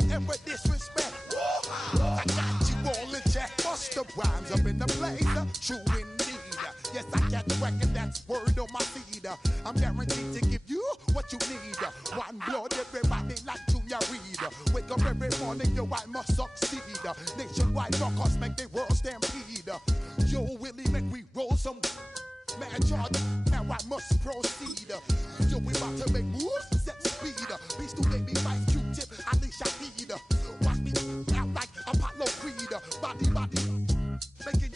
don't ever disrespect. I got you all in check. Bust the rhymes up in the place, true indeed. Yes, I got the record, that's word on my feed. I'm guaranteed to give you what you need. One blood, everybody like Junior Reed. Wake up every morning, yo, I must succeed. Nationwide knockouts make the world stampede. Yo, Willie, make we roll some mad charge. Now I must proceed. Yo, we about to make moves, set speed. Beast to baby, Vice Q-tip, Alicia Heed. Watch me out like Apollo Creed. Body,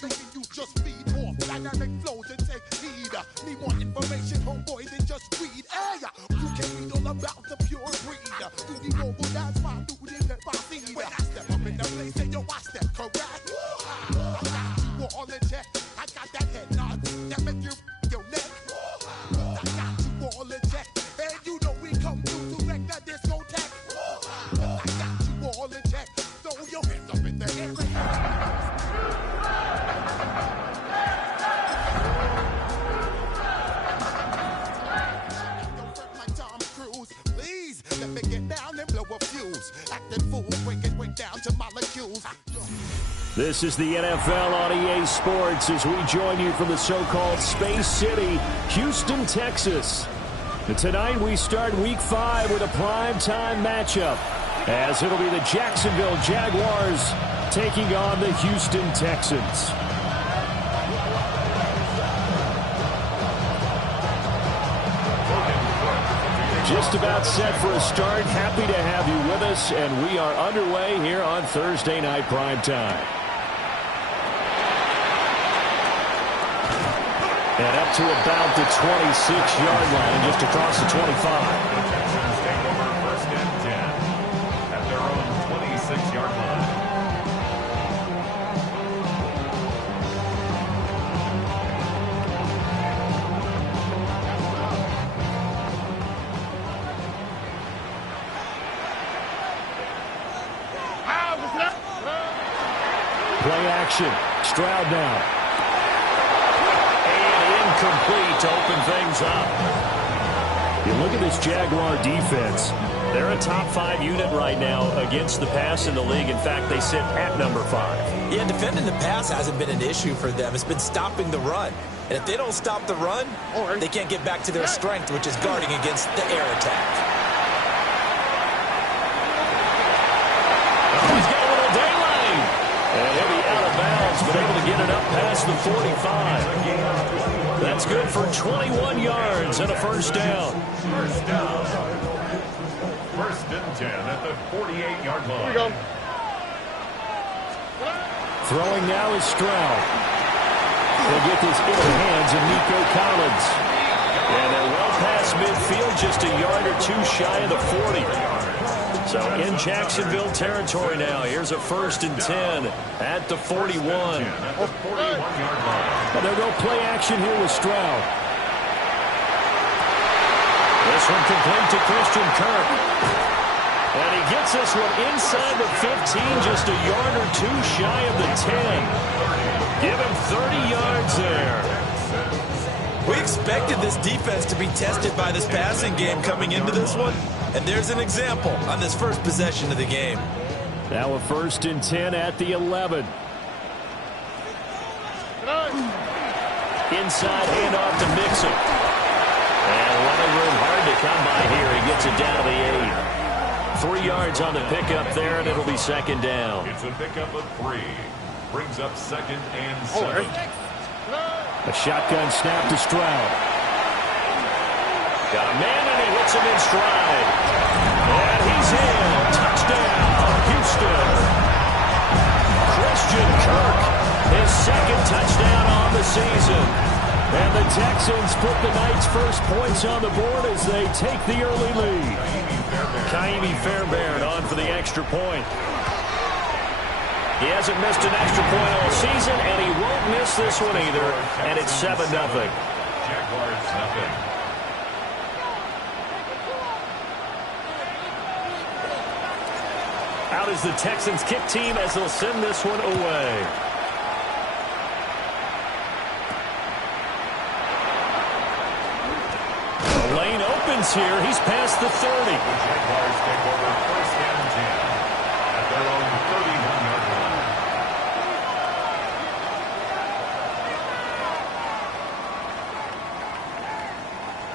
making you just feed off dynamic flows and take heed. Need more information, homeboy, than just read. Hey, you can read all about the pure breed. Do the mobile dance, my duty, let my feed. When I step up in the place, and yo, I step correct. I got you all in check. I got that head nod that make you your neck. I got you all in check. And you know we come through to wreck the discotheque. I got you all in check. Throw your hands up in the air. Let me get down and blow a fuse. Acting fool, break down to molecules. This is the NFL on EA Sports as we join you from the so-called Space City, Houston, Texas. And tonight we start Week 5 with a primetime matchup, as it'll be the Jacksonville Jaguars taking on the Houston Texans. Just about set for a start. Happy to have you with us, and we are underway here on Thursday Night Primetime. And up to about the 26-yard line, just across the 25. Texans take over first and 10 at their own 26-yard line. Play action. Stroud now. And incomplete to open things up. You look at this Jaguar defense. They're a top 5 unit right now against the pass in the league. In fact, they sit at number 5. Yeah, defending the pass hasn't been an issue for them. It's been stopping the run. And if they don't stop the run, they can't get back to their strength, which is guarding against the air attack. And he'll be out of bounds, but able to get it up past the 45. That's good for 21 yards and a first down. First down. First and 10 at the 48-yard line. Here we go. Throwing now is Stroud. He'll get this in the hands of Nico Collins. And they're well past midfield, just a yard or two shy of the 40. So in Jacksonville territory now. Here's a first and 10 at the 41. And they'll go play action here with Stroud. This one complete to Christian Kirk. And he gets this one inside the 15, just a yard or two shy of the 10. Give him 30 yards there. We expected this defense to be tested by this passing game coming into this one. And there's an example on this first possession of the game. Now a first and 10 at the 11. Inside handoff to Mixon. And running room hard to come by here. He gets it down to the 8. 3 yards on the pickup there, and it'll be second down. It's a pickup of 3. Brings up second and 7. A shotgun snap to Stroud. Got a man, and he hits him in stride. And he's in. Touchdown, Houston. Christian Kirk, his second touchdown on the season. And the Texans put the Knights' first points on the board as they take the early lead. Kaimi Fairbairn on for the extra point. He hasn't missed an extra point all season, and he won't miss this one either. And it's 7-0. Jaguars nothing. Out is the Texans kick team as they'll send this one away. The lane opens here. He's past the 30. The Jaguars take over first and 10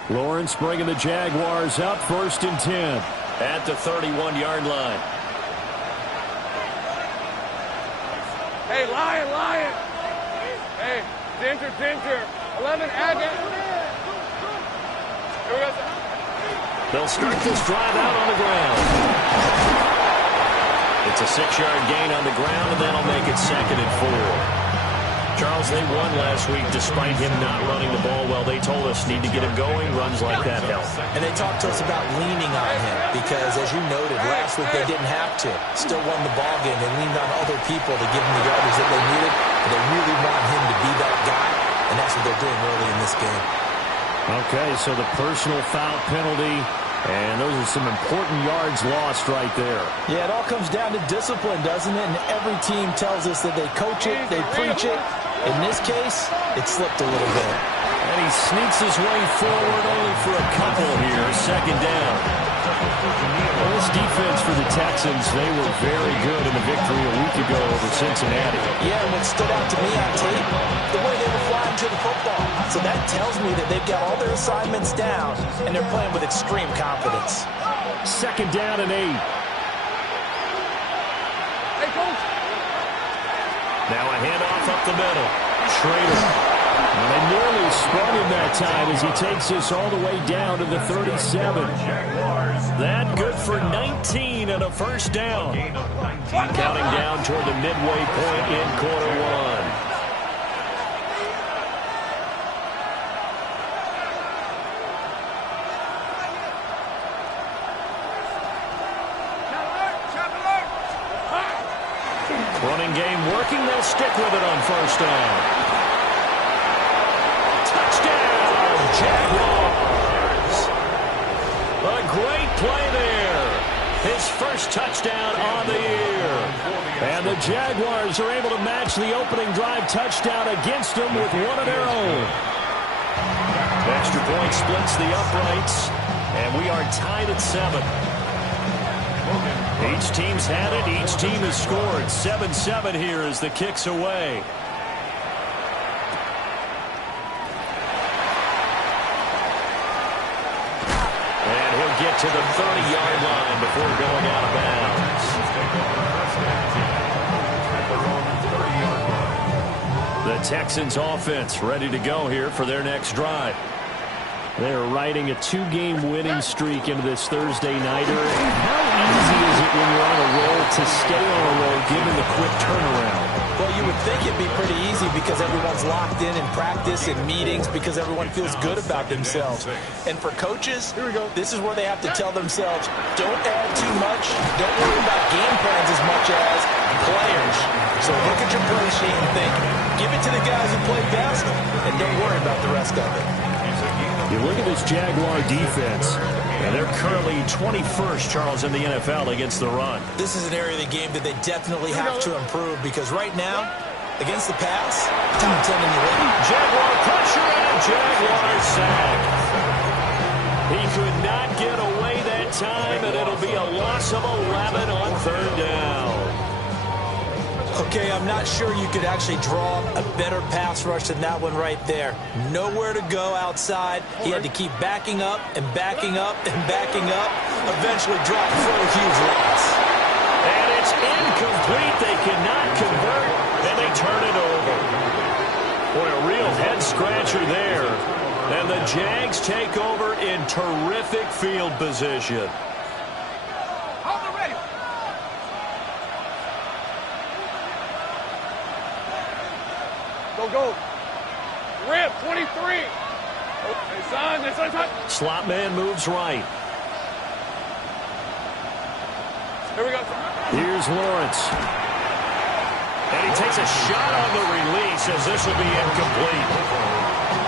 Lawrence bringing the Jaguars up 1st and 10 at the 31-yard line. Hey, Lion. Hey, Ginger. 11, Agate. Here we go. They'll start this drive out on the ground. It's a 6-yard gain on the ground, and that'll make it 2nd and 4. Charles, they won last week despite him not running the ball well. They told us need to get him going. Runs like that help. And they talked to us about leaning on him because, as you noted, last week they didn't have to. Still won the ball game. They leaned on other people to give them the yardage that they needed. And they really want him to be that guy, and that's what they're doing early in this game. Okay, so the personal foul penalty, and those are some important yards lost right there. Yeah, it all comes down to discipline, doesn't it? And every team tells us that they coach it, they preach it. In this case, it slipped a little bit. And he sneaks his way forward only for a couple here. 2nd down. Well, this defense for the Texans, they were very good in the victory a week ago over Cincinnati. Yeah, and what stood out to me on tape, the way they were flying to the football. So that tells me that they've got all their assignments down, and they're playing with extreme confidence. 2nd down and 8. Hey, coach. Now a handoff up the middle. Schrader. And they nearly sprung him that time as he takes this all the way down to the 37. That good for 19 and a 1st down. Counting down toward the midway point in quarter 1. Running game working. They'll stick with it on 1st down. Touchdown, Jaguars. A great play there. His first touchdown on the year. And the Jaguars are able to match the opening drive touchdown against them with one of their own. Extra point splits the uprights, and we are tied at 7. Each team's had it. Each team has scored. 7-7 here as the kick's away. And he'll get to the 30-yard line before going out of bounds. The Texans offense ready to go here for their next drive. They're riding a 2-game winning streak into this Thursday nighter. How easy is it when you're on a roll to stay on a roll given the quick turnaround? Well, you would think it'd be pretty easy because everyone's locked in practice and meetings because everyone feels good about themselves. And for coaches, this is where they have to tell themselves, don't add too much, don't worry about game plans as much as players. So look at your play sheet and think, give it to the guys who play best, and don't worry about the rest of it. You look at this Jaguar defense, and they're currently 21st, Charles, in the NFL against the run. This is an area of the game that they definitely have to improve because right now, against the pass, top 10 in the league. Jaguar pressure and a Jaguar sack. He could not get away that time, and it'll be a loss of 11 on 3rd down. Okay, I'm not sure you could actually draw a better pass rush than that one right there. Nowhere to go outside. He had to keep backing up and backing up and backing up. Eventually dropped for a huge loss. And it's incomplete. They cannot convert, and they turn it over. Boy, a real head-scratcher there. And the Jags take over in terrific field position. Go. Rip, 23. Hey, son, this is hot. Slot man moves right. Here we go. Here's Lawrence. And he takes a shot on the release as this will be incomplete.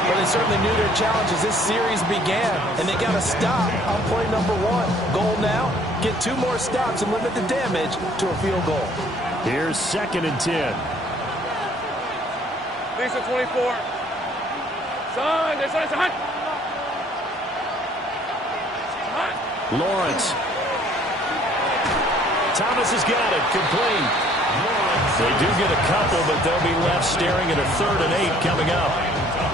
Well, they certainly knew their challenge as this series began, and they got to stop on play number 1. Goal now, get 2 more stops and limit the damage to a field goal. Here's 2nd and 10. Lisa, 24. Son, this is hot. Lawrence. Thomas has got it. Complete. They do get a couple, but they'll be left staring at a 3rd and 8 coming up.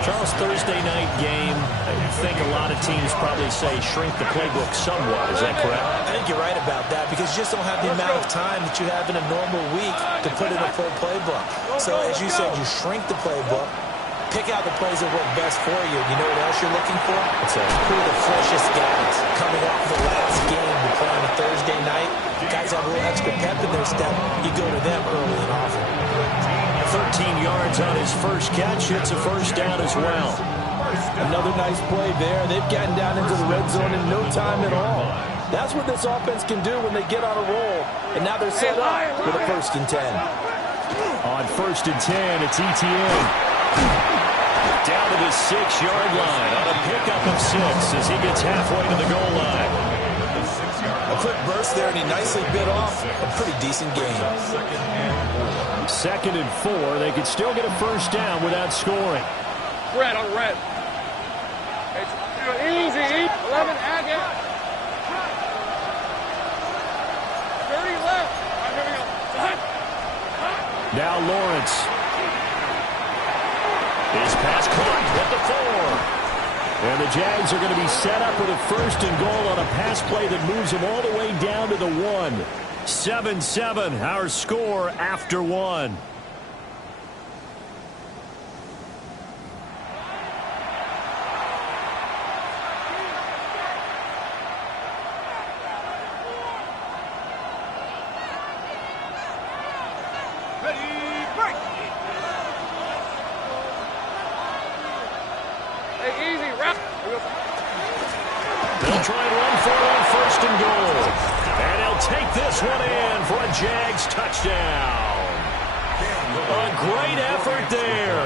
Charles, Thursday night game, I think a lot of teams probably say shrink the playbook somewhat. Is that correct? I think you're right about that because you just don't have the amount of time that you have in a normal week to put in a full playbook. So as you said, you shrink the playbook, pick out the plays that work best for you. You know what else you're looking for? Who are the freshest guys coming off the last game to play on a Thursday night? Guys have a little extra pep in their step. You go to them early and often. 13 yards on his first catch. It's a first down as well. Another nice play there. They've gotten down into the red zone in no time at all. That's what this offense can do when they get on a roll. And now they're set up with a 1st and 10. On 1st and 10, it's ETN. Down to the 6-yard line on a pickup of 6 as he gets halfway to the goal line. A quick burst there, and he nicely bit off a pretty decent game. 2nd and 4. They could still get a first down without scoring. Red on red. It's easy. 11, Agate. 30 left. All right, here we go. Now Lawrence. His pass caught at the 4. And the Jags are going to be set up with a 1st and goal on a pass play that moves them all the way down to the 1. 7-7, our score after 1. They'll try and run for it on 1st and goal. And he'll take this one in for a Jags touchdown. A great effort there.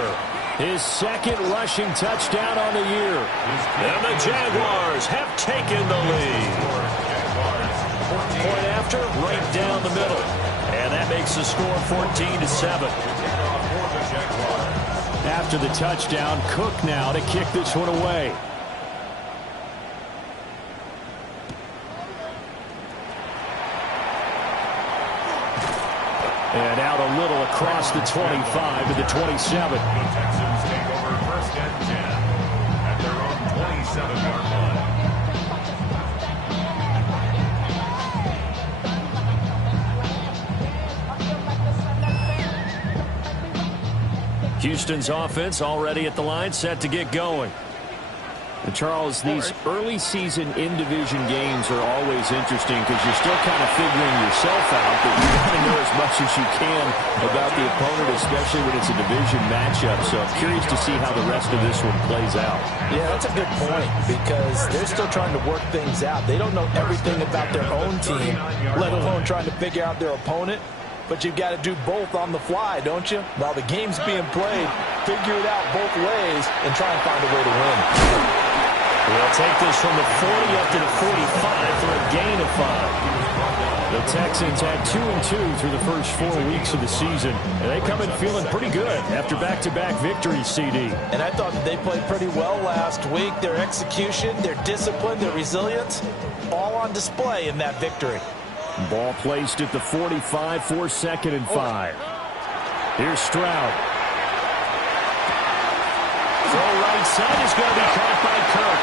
His 2nd rushing touchdown on the year. And the Jaguars have taken the lead. Point after, right down the middle. And that makes the score 14-7. After the touchdown, Cook now to kick this one away. And out a little across the 25 to the 27. The Texans take over 1st and 10 at their own 27-yard line. Houston's offense already at the line, set to get going. And Charles, these early season in-division games are always interesting because you're still kind of figuring yourself out, but you want to know as much as you can about the opponent, especially when it's a division matchup. So I'm curious to see how the rest of this one plays out. Yeah, that's a good point because they're still trying to work things out. They don't know everything about their own team, let alone trying to figure out their opponent. But you've got to do both on the fly, don't you? While the game's being played, figure it out both ways and try and find a way to win. They'll take this from the 40 up to the 45 for a gain of 5. The Texans had 2-2 through the first 4 weeks of the season, and they come in feeling pretty good after back-to-back victories, CD. And I thought that they played pretty well last week. Their execution, their discipline, their resilience, all on display in that victory. Ball placed at the 45 for 2nd and 5. Here's Stroud. Throw right side is going to be caught by Kirk.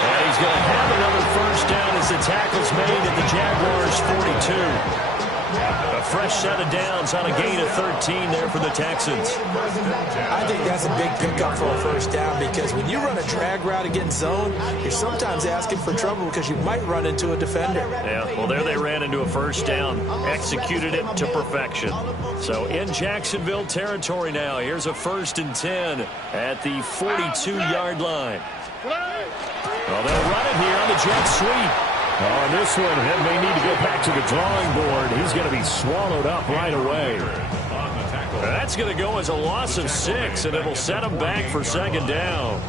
And he's going to have another first down as the tackle's made at the Jaguars' 42. A fresh set of downs on a gain of 13 there for the Texans. I think that's a big pickup for a first down because when you run a drag route against zone, you're sometimes asking for trouble because you might run into a defender. Yeah, well, there they ran into a first down, executed it to perfection. So in Jacksonville territory now, here's a 1st and 10 at the 42-yard line. Well, they'll run it here on the jet sweep. On this one, he may need to go back to the drawing board. He's going to be swallowed up right away. That's going to go as a loss of 6, and it'll set him back for 2nd down.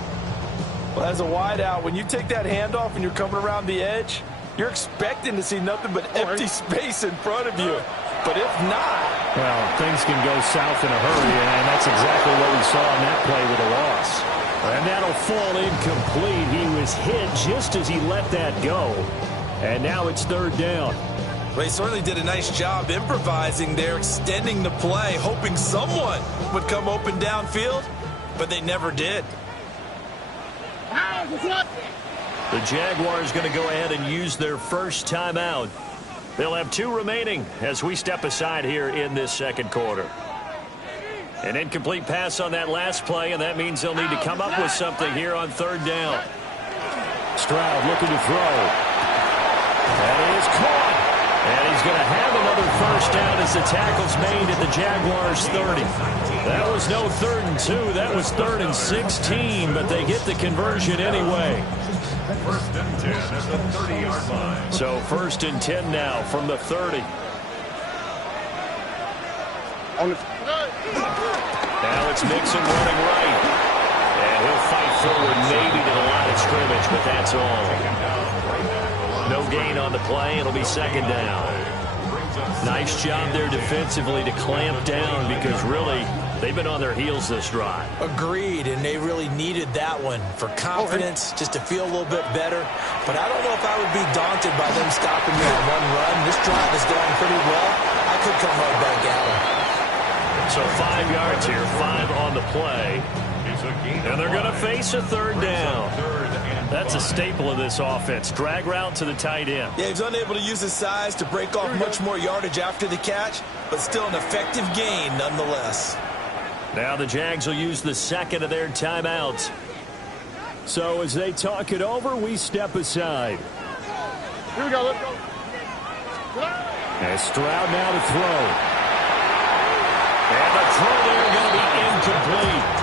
Well, as a wideout, when you take that handoff and you're coming around the edge, you're expecting to see nothing but empty space in front of you. But if not... Well, things can go south in a hurry, and that's exactly what we saw in that play with a loss. And that'll fall incomplete. He was hit just as he let that go. And now it's 3rd down. Well, he certainly did a nice job improvising there, extending the play, hoping someone would come open downfield. but they never did. The Jaguars going to go ahead and use their first timeout. They'll have 2 remaining as we step aside here in this second quarter. An incomplete pass on that last play, and that means they'll need to come up with something here on 3rd down. Stroud looking to throw. That is caught. And he's going to have another first down as the tackle's made at the Jaguars' 30. That was no 3rd and 2. That was 3rd and 16, but they get the conversion anyway. 1st and 10 at the 30-yard line. So 1st and 10 now from the 30. Now it's Mixon running right. And he'll fight forward maybe to the line of scrimmage, but that's all. No gain on the play. It'll be 2nd down. Nice job there defensively to clamp down because really they've been on their heels this drive. Agreed, and they really needed that one for confidence, just to feel a little bit better. But I don't know if I would be daunted by them stopping me on one run. This drive is going pretty well. I could come right back at them. So 5 yards here, 5 on the play. And they're going to face a 3rd down. That's a staple of this offense. Drag route to the tight end. Yeah, he's unable to use his size to break off much more yardage after the catch, but still an effective gain nonetheless. Now the Jags will use the 2nd of their timeouts. So as they talk it over, we step aside. Here we go, let's go. And Stroud now to throw. And the throw there going to be incomplete.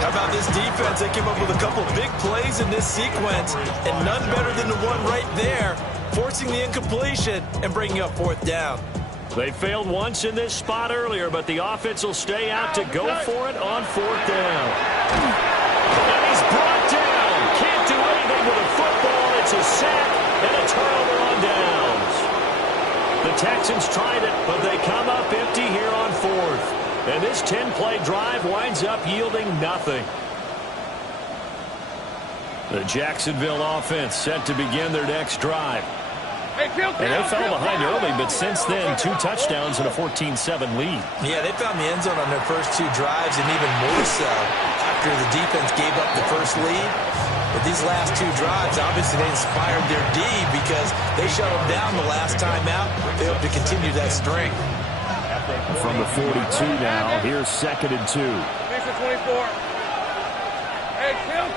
How about this defense? They came up with a couple big plays in this sequence, and none better than the one right there, forcing the incompletion and bringing up 4th down. They failed once in this spot earlier, but the offense will stay out to go for it on 4th down. And he's brought down. Can't do anything with a football. It's a sack and a turnover on downs. The Texans tried it, but they come up empty here on 4th. And this 10-play drive winds up yielding nothing. The Jacksonville offense set to begin their next drive. And they fell behind early, but since then, 2 touchdowns and a 14-7 lead. Yeah, they found the end zone on their first 2 drives, and even more so after the defense gave up the first lead. But these last 2 drives, obviously they inspired their D because they shut them down the last time out. They hope to continue that string. From the 42 now, here's 2nd and 2. 24. Hey, kill.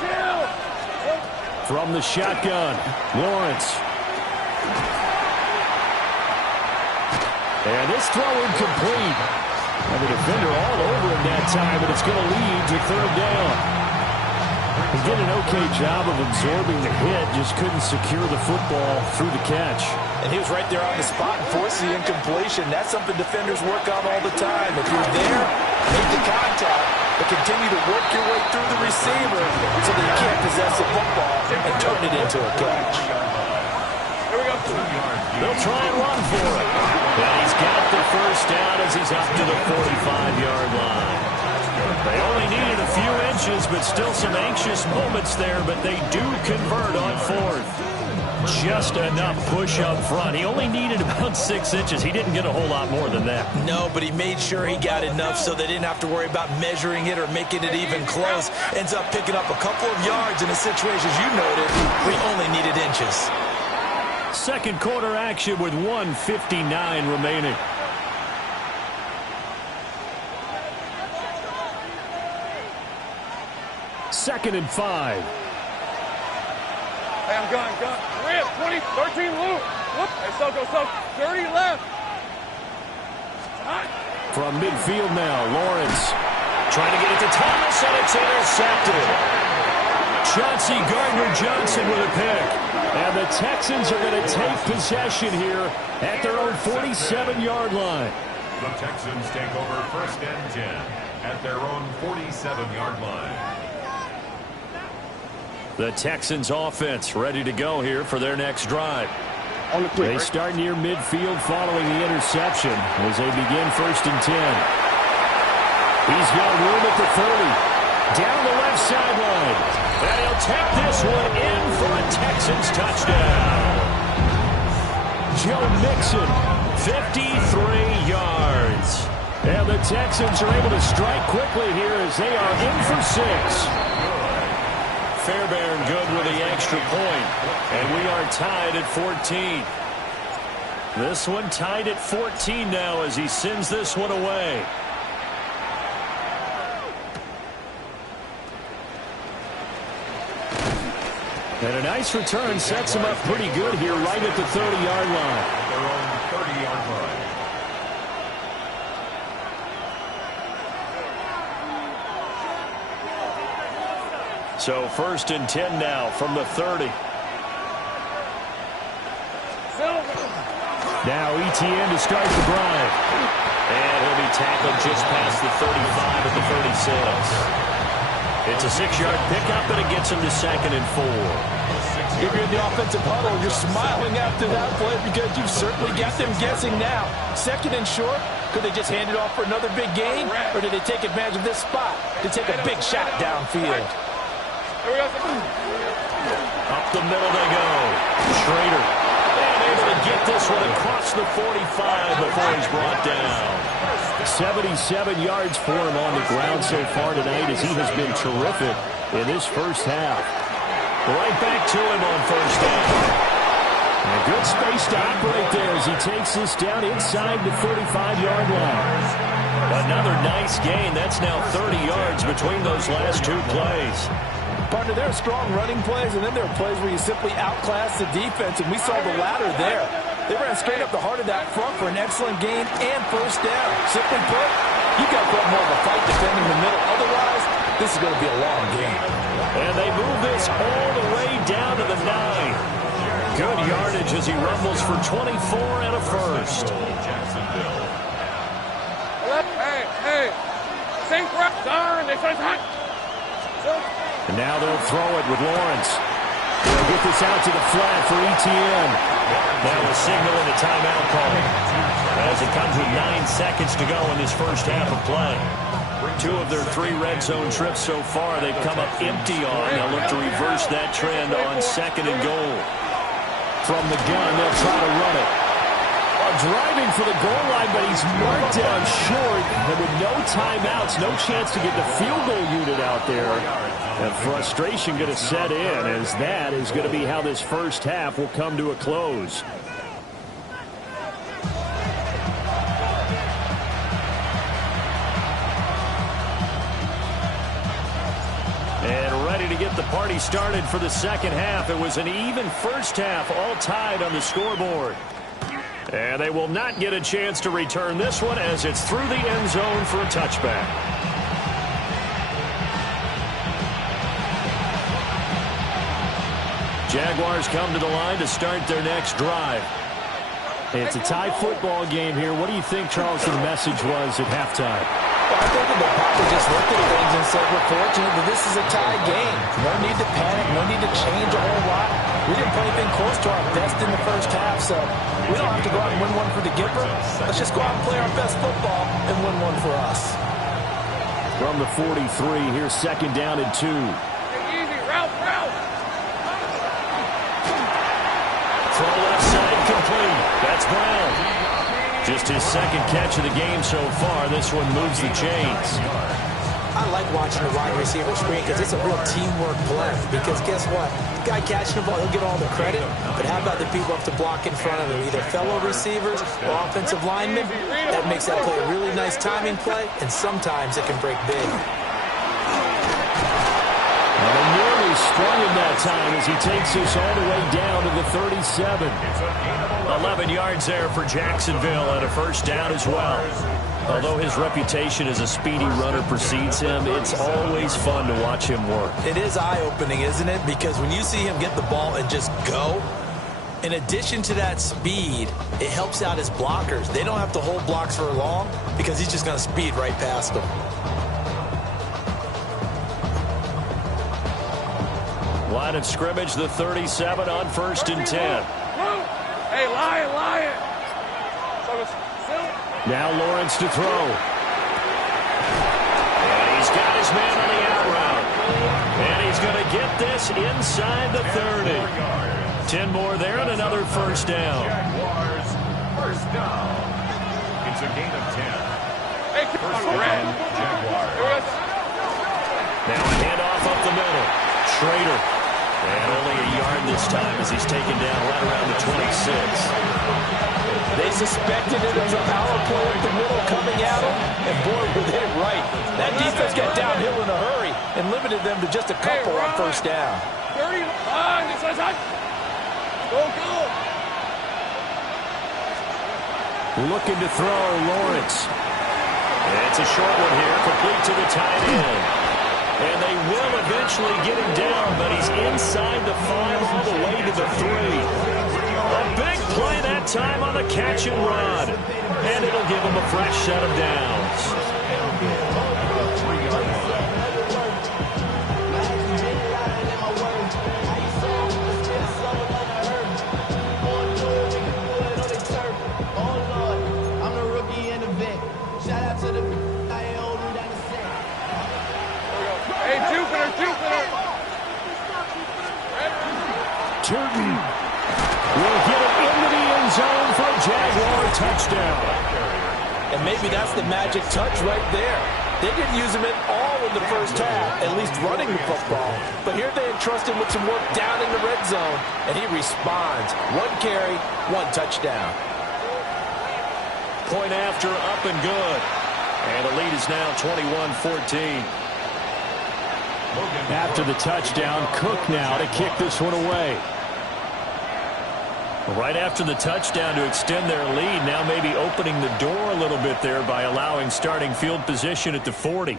From the shotgun, Lawrence. And this throw incomplete. And the defender all over him that time, but it's going to lead to 3rd down. He did an okay job of absorbing the hit, just couldn't secure the football through the catch. And he was right there on the spot and forced the incompletion. That's something defenders work on all the time. If you're there, make the contact, but continue to work your way through the receiver so that you can't possess the football and turn it into a catch. They'll try and run for it. And he's got the first down as he's up to the 45-yard line. They only needed a few inches, but still some anxious moments there, but they do convert on 4th. Just enough push up front. He only needed about 6 inches. He didn't get a whole lot more than that. No, but he made sure he got enough so they didn't have to worry about measuring it or making it even close. Ends up picking up a couple of yards in a situation, as you noted, where he only needed inches. Second quarter action with 1:59 remaining. Second and 5. Hey, I'm gun. Rip, 20, 13 loop. Whoop. Hey, so 30 left. From midfield now, Lawrence trying to get it to Thomas, and it's intercepted. Chauncey Gardner-Johnson with a pick. And the Texans are going to take possession here at their own 47-yard line. The Texans take over 1st and 10 at their own 47-yard line. The Texans offense ready to go here for their next drive. They start near midfield following the interception as they begin 1st and 10. He's got room at the 30. Down the left sideline. And he'll take this one in for a Texans touchdown. Joe Mixon, 53 yards. And the Texans are able to strike quickly here as they are in for 6. Fairbairn good with the extra point, and we are tied at 14. This one tied at 14 now as he sends this one away. And a nice return sets him up pretty good here right at the 30-yard line. Their own 30-yard line. So 1st and 10 now from the 30. Now Etienne to start the drive. And he'll be tackled just past the 35 at the 36. It's a 6-yard pickup, and it gets him to 2nd and 4. If you're in the offensive huddle, you're smiling after that play because you've certainly got them guessing now. 2nd and short, could they just hand it off for another big gain, or did they take advantage of this spot to take a big shot downfield? Up the middle they go. Schrader. And able to get this one across the 45 before he's brought down. 77 yards for him on the ground so far tonight as he has been terrific in this first half. Right back to him on 1st down. And a good space to operate there as he takes this down inside the 35-yard line. Another nice gain. That's now 30 yards between those last 2 plays. Partner, there are strong running plays, and then there are plays where you simply outclass the defense, and we saw the latter there. They ran straight up the heart of that front for an excellent gain and 1st down. Simply put, you've got to put more of a fight defending the middle. Otherwise, this is going to be a long game. And they move this all the way down to the 9. Good yardage as he rumbles for 24 and a first. Hey. Same crap. Darn, they try to. And now they'll throw it with Lawrence. They'll get this out to the flat for Etienne. Now a signal and a timeout call as it comes with 9 seconds to go in this first half of play. 2 of their 3 red zone trips so far they've come up empty on. They'll look to reverse that trend on 2nd and goal. From the gun, they'll try to run it. Driving for the goal line, but he's marked down short. And with no timeouts, no chance to get the field goal unit out there. And frustration going to set in as that is going to be how this first half will come to a close. And ready to get the party started for the second half. It was an even first half, all tied on the scoreboard. And they will not get a chance to return this one as it's through the end zone for a touchback. Jaguars come to the line to start their next drive. It's a tie football game here. What do you think, Charles, the message was at halftime? Well, I think the Packers just looked at things and said, we're fortunate that this is a tie game. No need to panic, no need to change a whole lot. We didn't play anything close to our best in the first half, so we don't have to go out and win one for the Gipper. Let's just go out and play our best football and win one for us. From the 43, here's 2nd down and 2. Easy, route. Throw left side complete. That's Brown. Just his 2nd catch of the game so far. This one moves the chains. I like watching the wide receiver screen because it's a real teamwork play. Because guess what? The guy catching the ball, he'll get all the credit. But how about the people up to block in front of him? Either fellow receivers or offensive linemen. That makes that play a really nice timing play. And sometimes it can break big. And they nearly sprung him that time as he takes this all the way down to the 37. 11 yards there for Jacksonville and a first down as well. Although his reputation as a speedy runner precedes him, it's always fun to watch him work. It is eye-opening, isn't it? Because when you see him get the ball and just go, in addition to that speed, it helps out his blockers. They don't have to hold blocks for long because he's just going to speed right past them. Line of scrimmage, the 37 on 1st and 10. Hey, Lion. Now Lawrence to throw. And he's got his man on the out route. And he's going to get this inside the 30. 10 more there and another first down. Jaguars, first down. It's a gain of 10. Hey, red. Jaguars. Now a handoff up the middle. Schrader. And only a yard this time as he's taken down right around the 26. They suspected it as a power play up the middle coming at them, and boy, were they right. That defense got downhill in a hurry and limited them to just a couple on first down. 30 line. Go, go. Looking to throw, Lawrence. And it's a short one here, complete to the tight end. And they will eventually get him down, but he's inside the 5 all the way to the 3. A big play that time on the catch and run. And it'll give him a fresh set of downs. Hey, Jupiter. Turton will get it into the end zone for a Jaguar touchdown. And maybe that's the magic touch right there. They didn't use him at all in the first half, at least running the football. But here they entrust him with some work down in the red zone, and he responds. 1 carry, 1 touchdown. Point after, up and good. And the lead is now 21-14. After the touchdown, Cook now to kick this one away. Right after the touchdown to extend their lead, now maybe opening the door a little bit there by allowing starting field position at the 40.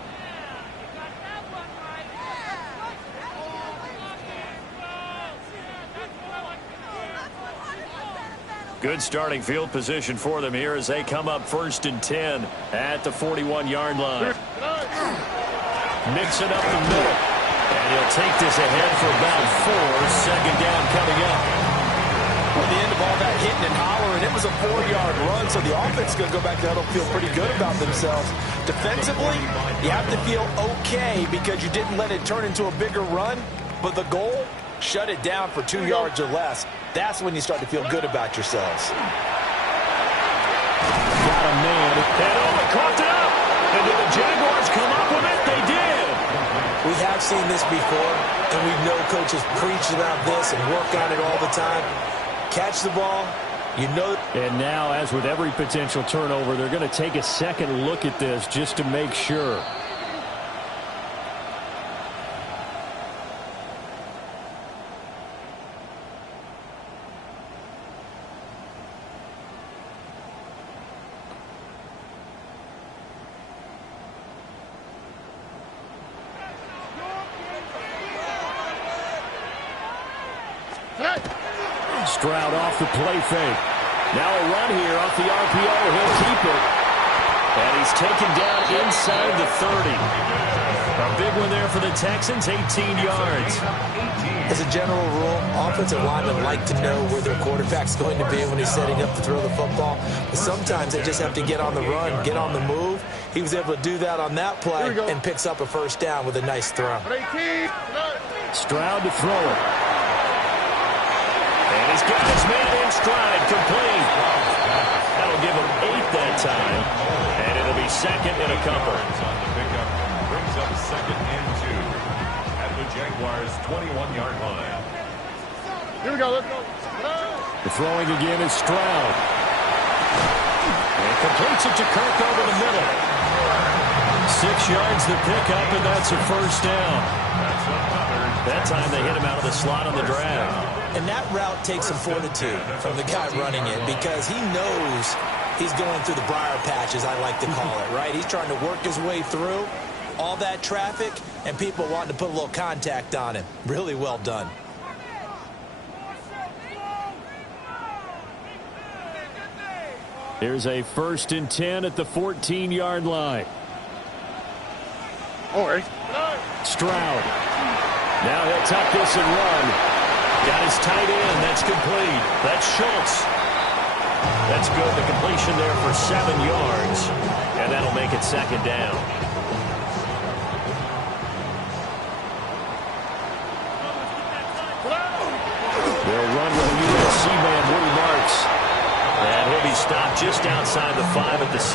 Good starting field position for them here as they come up 1st and 10 at the 41-yard line. Mixing up the middle. And he'll take this ahead for about 4. Second down coming up. At the end of all that hitting and hollering, it was a 4-yard run, so the offense is going to go back there and feel pretty good about themselves. Defensively, you have to feel okay because you didn't let it turn into a bigger run, but the goal, shut it down for 2 yards or less. That's when you start to feel good about yourselves. Got a man. And Owen caught it up. And did the Jaguars come up with it? They did. We have seen this before, and we know coaches preach about this and work on it all the time. Catch the ball, you know. And now, as with every potential turnover, they're going to take a second look at this just to make sure. Stroud off the play fake. Now a run here off the RPO. He'll keep it. And he's taken down inside the 30. A big one there for the Texans, 18 yards. As a general rule, offensive linemen like to know where their quarterback's going to be when he's setting up to throw the football. But sometimes they just have to get on the run, get on the move. He was able to do that on that play and picks up a first down with a nice throw. Stroud to throw it. And he's got his man in stride, complete. That'll give him 8 that time. And it'll be second and a couple. On the pickup, brings up 2nd and 2 at the Jaguars' 21-yard line. Here we go, let's go. The throwing again is Stroud. And completes it to Kirk over the middle. 6 yards the pickup, and that's a first down. That time they hit him out of the slot on the drag. And that route takes some fortitude from the guy running it because he knows he's going through the briar patch, as I like to call it, right? He's trying to work his way through all that traffic and people wanting to put a little contact on him. Really well done. Here's a 1st and 10 at the 14-yard line. Stroud. Now he'll tuck this and run. Got his tight end. That's complete. That's Schultz. That's good. The completion there for 7 yards. And that'll make it second down. They'll run with a USC man, Woody Marks. And he'll be be stopped just outside the 5 at the 6.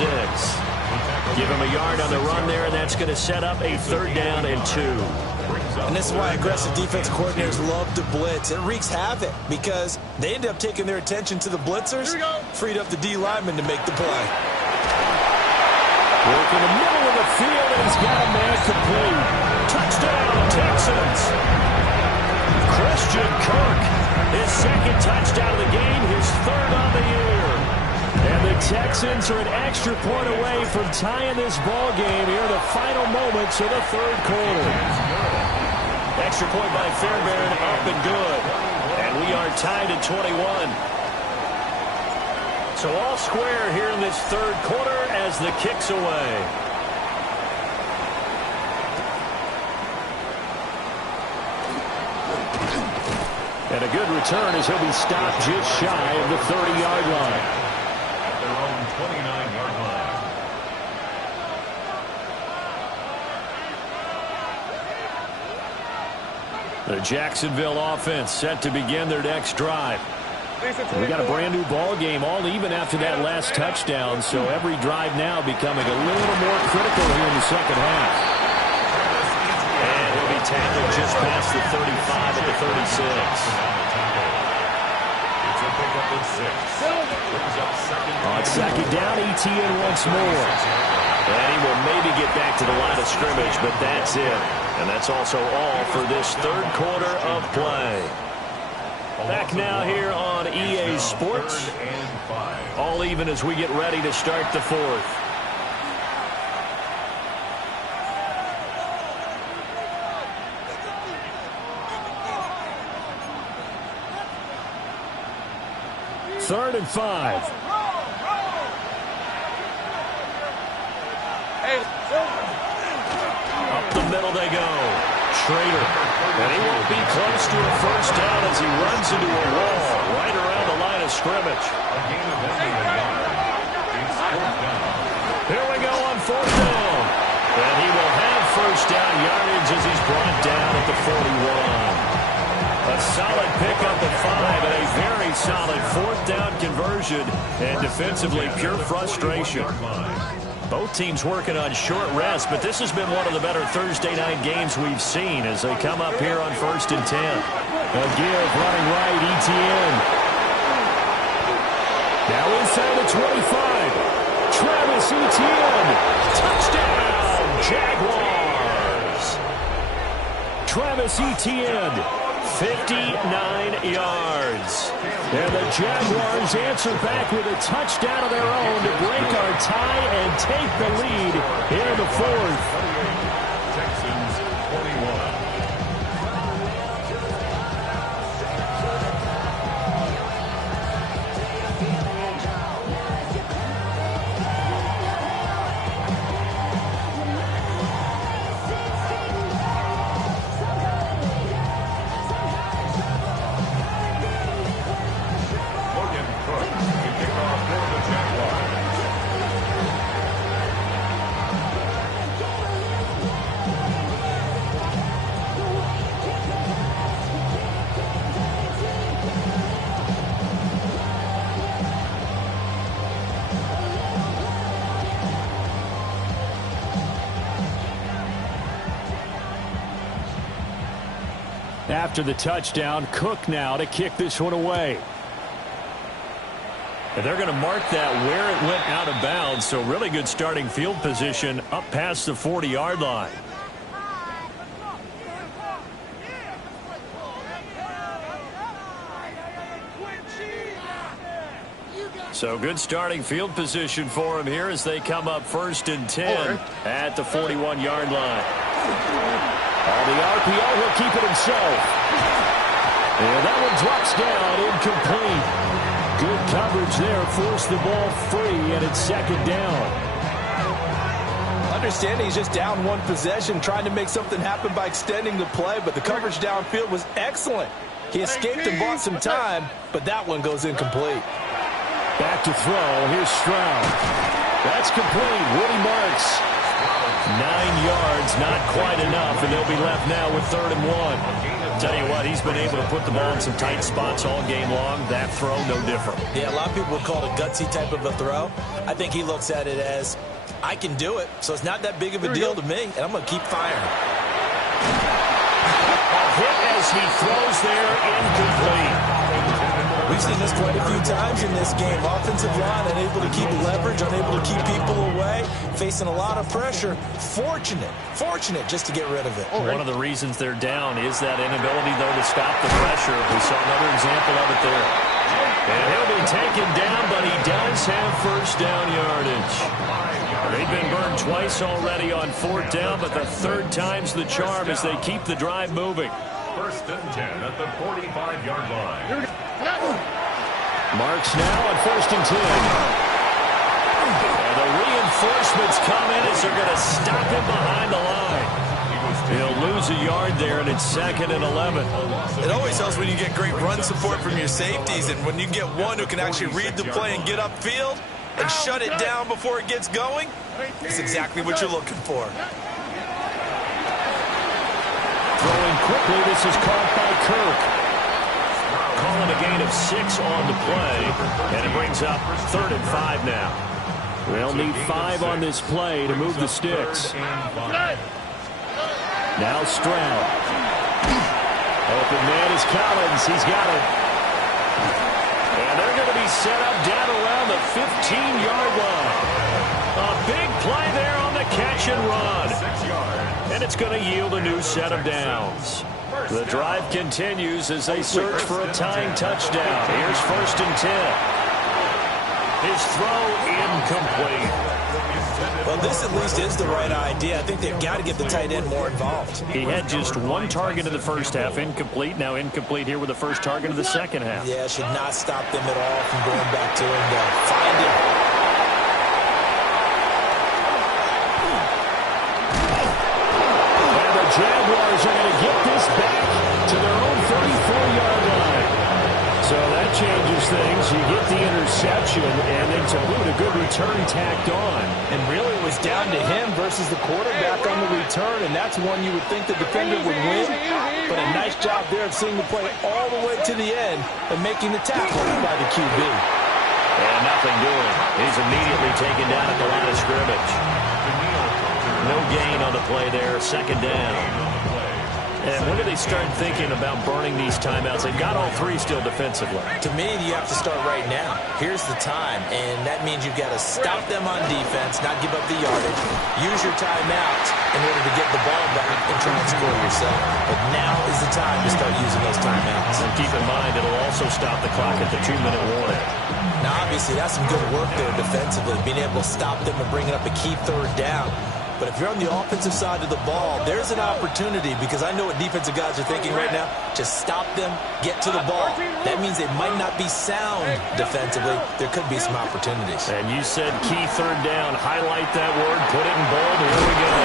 Give him a yard on the run there, and that's going to set up a 3rd down and 2. And this is why aggressive defense coordinators love to blitz. It wreaks havoc because they end up taking their attention to the blitzers, freed up the D lineman to make the play. Work in the middle of the field, and he's got a man complete. Touchdown, Texans. Christian Kirk, his 2nd touchdown of the game, his 3rd on the year. And the Texans are an extra point away from tying this ball game here in the final moments of the 3rd quarter. Extra point by Fairbairn, up and good. And we are tied at 21. So all square here in this 3rd quarter as the kick's away. And a good return as he'll be stopped just shy of the 30-yard line. At their own 29-yard line. The Jacksonville offense set to begin their next drive. We got a brand new ball game, all even after that last touchdown, so every drive now becoming a little more critical here in the 2nd half. And he'll be tackled just past the 35 at the 36. It's a pickup of 6. Brings up 2nd. On 2nd down, ETN once more. And he will maybe get back to the line of scrimmage, but that's it. And that's also all for this 3rd quarter of play. Back now here on EA Sports. All even as we get ready to start the 4th. Third and 5. Up the middle they go. Schrader. And he won't be close to a 1st down as he runs into a wall right around the line of scrimmage. Here we go on 4th down. And he will have 1st down yardage as he's brought down at the 41. A solid pickup at 5 and a very solid 4th down conversion. And defensively, pure frustration. Both teams working on short rest, but this has been one of the better Thursday night games we've seen as they come up here on 1st and 10. A give running right, ETN. Now inside the 25. Travis Etienne. Touchdown, Jaguars. Travis Etienne, 59 yards. And the Jaguars answer back with a touchdown of their own to break our tie and take the lead here in the 4th. Texans 21. After the touchdown, Cook now to kick this one away. And they're going to mark that where it went out of bounds, so really good starting field position up past the 40-yard line. So good starting field position for him here as they come up 1st and 10 at the 41-yard line. On the RPO, he'll keep it himself. And that one drops down, incomplete. Good coverage there, forced the ball free, and it's 2nd down. Understanding he's just down 1 possession, trying to make something happen by extending the play, but the coverage downfield was excellent. He escaped and bought some time, but that one goes incomplete. Back to throw. Here's Stroud. That's complete. Woody Marks. 9 yards, not quite enough, and they'll be left now with 3rd and 1. Tell you what, he's been able to put the ball in some tight spots all game long. That throw, no different. Yeah, a lot of people would call it a gutsy type of a throw. I think he looks at it as, I can do it, so it's not that big of a deal to me, and I'm going to keep firing. A hit as he throws there, incomplete. We've seen this quite a few times in this game. Offensive line unable to keep leverage, unable to keep people away, facing a lot of pressure. Fortunate just to get rid of it. One of the reasons they're down is that inability, though, to stop the pressure. We saw another example of it there. And he'll be taken down, but he does have first down yardage. They've been burned twice already on 4th down, but the 3rd time's the charm as they keep the drive moving. 1st and 10 at the 45-yard line. Marks now on 1st and 10. And the reinforcements come in as they're going to stop him behind the line. He'll lose a yard there, and it's 2nd and 11. It always helps when you get great run support from your safeties, and when you get one who can actually read the play and get upfield and shut it down before it gets going, it's exactly what you're looking for. Throwing quickly, this is caught by Kirk. Calling a gain of 6 on the play, and it brings up 3rd and 5 now. They'll need 5 on this play to move the sticks. Now Stroud. Open man is Collins. He's got it. And they're going to be set up down around the 15-yard line. A big play there on the catch and run. And it's going to yield a new set of downs. The drive continues as they search for a tying touchdown. Here's 1st and 10. His throw incomplete. Well, this at least is the right idea. I think they've got to get the tight end more involved. He had just 1 target in the first half, incomplete. Now incomplete here with the first target of the second half. Yeah, should not stop them at all from going back to him to find him. And the Jaguars are going to get this back to their own 34-yard line. So that changes things. You get the interception, and then to boot, a good return tacked on. And really it was down to him versus the quarterback on the return, and that's one you would think the defender would win. But a nice job there of seeing the play all the way to the end and making the tackle by the QB. And nothing doing. He's immediately taken down at the line of scrimmage. No gain on the play there, 2nd down. And when do they start thinking about burning these timeouts? They've got all 3 still defensively. To me, you have to start right now. Here's the time, and that means you've got to stop them on defense, not give up the yardage. Use your timeout in order to get the ball back and try and score yourself. But now is the time to start using those timeouts. And keep in mind, it'll also stop the clock at the 2-minute warning. Now, obviously, that's some good work there defensively, being able to stop them and bringing up a key 3rd down. But if you're on the offensive side of the ball, there's an opportunity, because I know what defensive guys are thinking right now. Just stop them, get to the ball. That means they might not be sound defensively. There could be some opportunities. And you said key 3rd down. Highlight that word. Put it in bold. Here we go.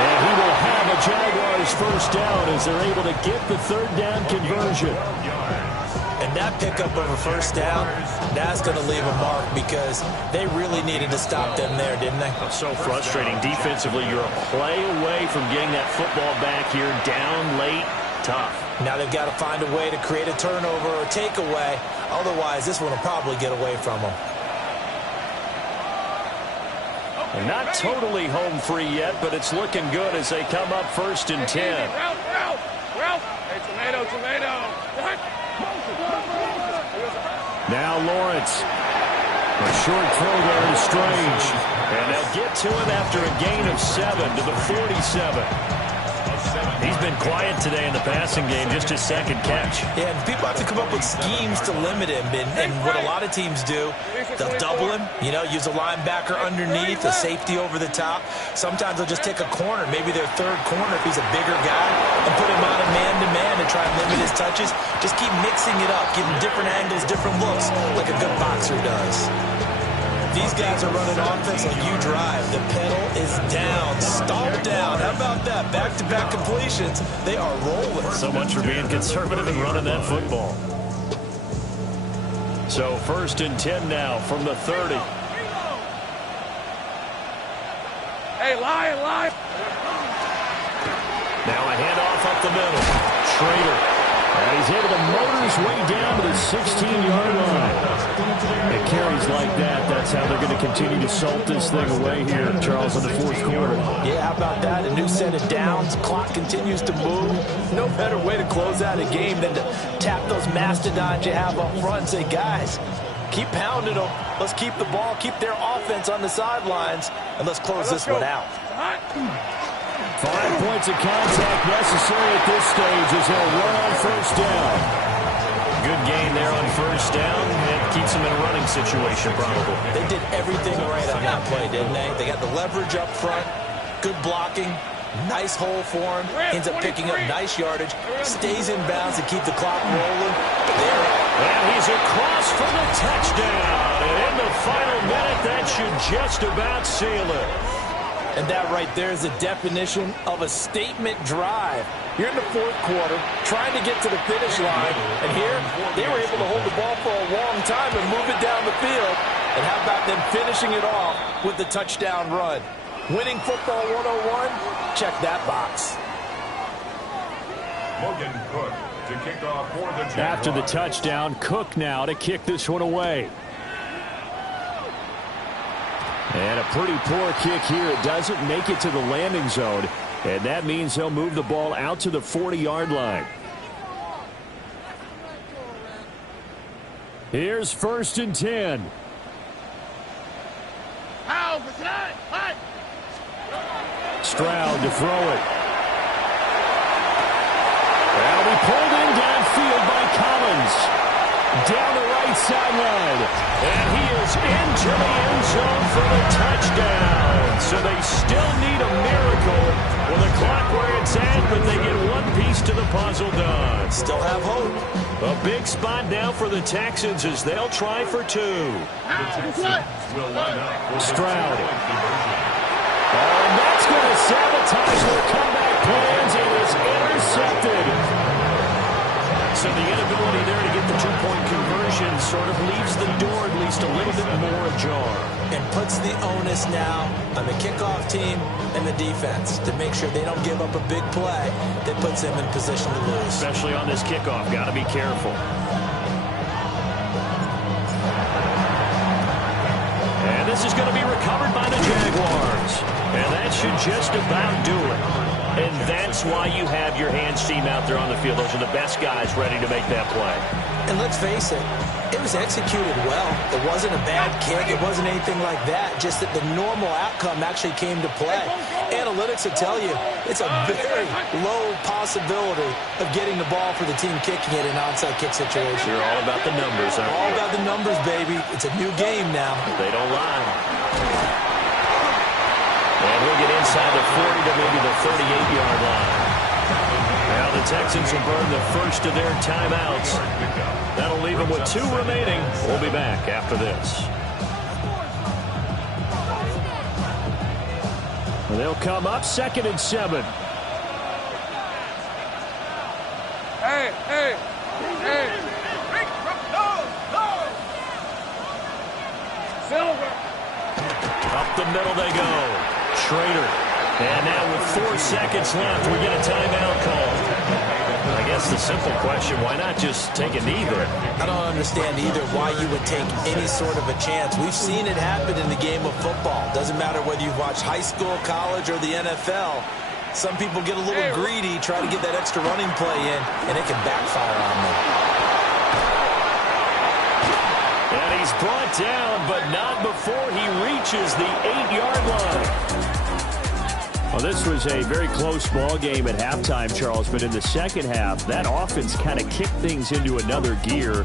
And he will have a Jaguars first down as they're able to get the 3rd down conversion. And that pickup of a first down, that's going to leave a mark, because they really needed to stop them there, didn't they? So frustrating. Defensively, you're a play away from getting that football back here. Down late, tough. Now they've got to find a way to create a turnover or takeaway. Otherwise, this one will probably get away from them. And not totally home free yet, but it's looking good as they come up 1st and 10. Ralph. Hey, tomato. What? Now Lawrence. A short throw there to Strange. And they'll get to him after a gain of 7 to the 47. He's been quiet today in the passing game, just his 2nd catch. Yeah, and people have to come up with schemes to limit him. And what a lot of teams do, they'll double him, use a linebacker underneath, a safety over the top. Sometimes they'll just take a corner, maybe their 3rd corner if he's a bigger guy, and put him on a man-to-man and try and limit his touches. Just keep mixing it up, give him different angles, different looks, like a good boxer does. These guys are running offense like you drive. The pedal is down, stalled down. How about that? Back-to-back completions. They are rolling. So much for being conservative and running that football. So 1st and 10 now from the 30. Hey, lie. Now a handoff up the middle. Schrader. And he's able to motor his way down to the 16-yard line. It carries like that. That's how they're going to continue to salt this thing away here, Charles, in the fourth quarter. Yeah, how about that? A new set of downs. Clock continues to move. No better way to close out a game than to tap those mastodons you have up front and say, guys, keep pounding them. Let's keep the ball, keep their offense on the sidelines, and let's close this one out. 5 points of contact necessary at this stage as they'll run on first down. Good gain there on first down. It keeps them in a running situation, probably. They did everything right on that play, didn't they? They got the leverage up front, good blocking, nice hole for him, ends up picking up nice yardage, stays in bounds to keep the clock rolling. And he's across for the touchdown. And in the final minute, that should just about seal it. And that right there is the definition of a statement drive. You're in the fourth quarter, trying to get to the finish line, and here they were able to hold the ball for a long time and move it down the field. And how about them finishing it off with the touchdown run? Winning football 101? Check that box. Logan Cook to kick off for the Jaguars. After the touchdown, Cook now to kick this one away. And a pretty poor kick here. It doesn't make it to the landing zone. And that means he'll move the ball out to the 40-yard line. Here's 1st and 10. Stroud to throw it. That'll be pulled in downfield by Collins. Down the right sideline. And he is into the end zone for the touchdown. So they still need a miracle with the clock where it's at, but they get one piece to the puzzle done. Still have hope. A big spot now for the Texans as they'll try for 2. Stroud. And that's going to sabotage their comeback plans. It is intercepted. So the inability there to get the 2-point conversion sort of leaves the door at least a little bit more ajar. And puts the onus now on the kickoff team and the defense to make sure they don't give up a big play that puts them in position to lose. Especially on this kickoff. Got to be careful. And this is going to be recovered by the Jaguars. And that should just about do it. And that's why you have your hands team out there on the field. Those are the best guys ready to make that play. And let's face it, it was executed well. It wasn't a bad kick. It wasn't anything like that. Just that the normal outcome actually came to play. Analytics will tell you it's a very low possibility of getting the ball for the team kicking it in an onside kick situation. You're all about the numbers, aren't you? All about the numbers, baby. It's a new game now. They don't lie. And we'll get inside the 40 to maybe the 38-yard line. Now the Texans will burn the first of their timeouts. That'll leave them with 2 remaining. We'll be back after this. They'll come up 2nd and 7. Hey. Silver. Up the middle they go. Schrader. And now with 4 seconds left, we get a timeout call. I guess the simple question, why not just take a knee there? I don't understand either why you would take any sort of a chance. We've seen it happen in the game of football. Doesn't matter whether you've watched high school, college, or the NFL. Some people get a little greedy, try to get that extra running play in, and it can backfire on them. And he's brought down, but not before he reaches the 8-yard line. Well, this was a very close ball game at halftime, Charles, but in the second half, that offense kind of kicked things into another gear.